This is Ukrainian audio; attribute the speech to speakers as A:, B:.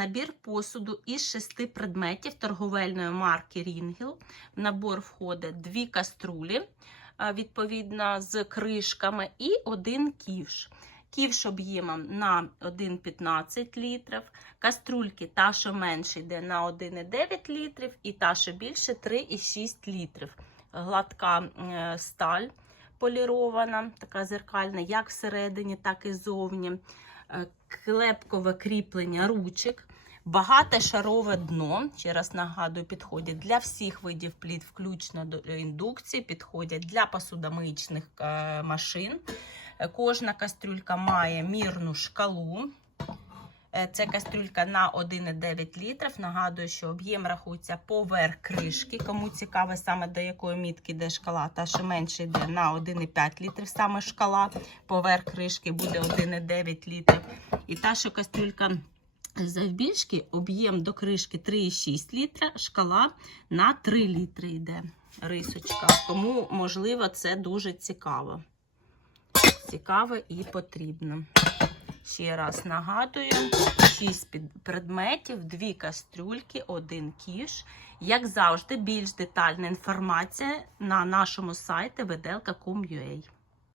A: Набір посуду із шести предметів торговельної марки Рінгел. В набор входить дві каструлі, відповідно, з кришками, і один ківш. Ківш об'ємом на 1,15 літрів, каструльки та, що менше йде на 1,9 літрів, і та, що більше 3,6 літрів. Гладка е, сталь полірована, така зеркальна, як всередині, так і ззовні. Е, Клепкове кріплення ручок. Багатошарове дно, ще раз нагадую, підходять для всіх видів пліт, включно до індукції, підходять для посудомиїчних е, машин. Е, Кожна кастрюлька має мірну шкалу. Е, Це кастрюлька на 1,9 літрів. Нагадую, що об'єм рахується поверх кришки. Кому цікаво саме до якої мітки йде шкала, та що менше йде на 1,5 літрів саме шкала. Поверх кришки буде 1,9 літрів. І та, що кастрюлька завбільшки, об'єм до кришки 3,6 літра, шкала на 3 літри йде рисочка. Тому, можливо, це дуже цікаво. Цікаво і потрібно. Ще раз нагадую: 6 предметів, 2 кастрюльки, 1 кіш. Як завжди, більш детальна інформація на нашому сайті vedelka.com.ua.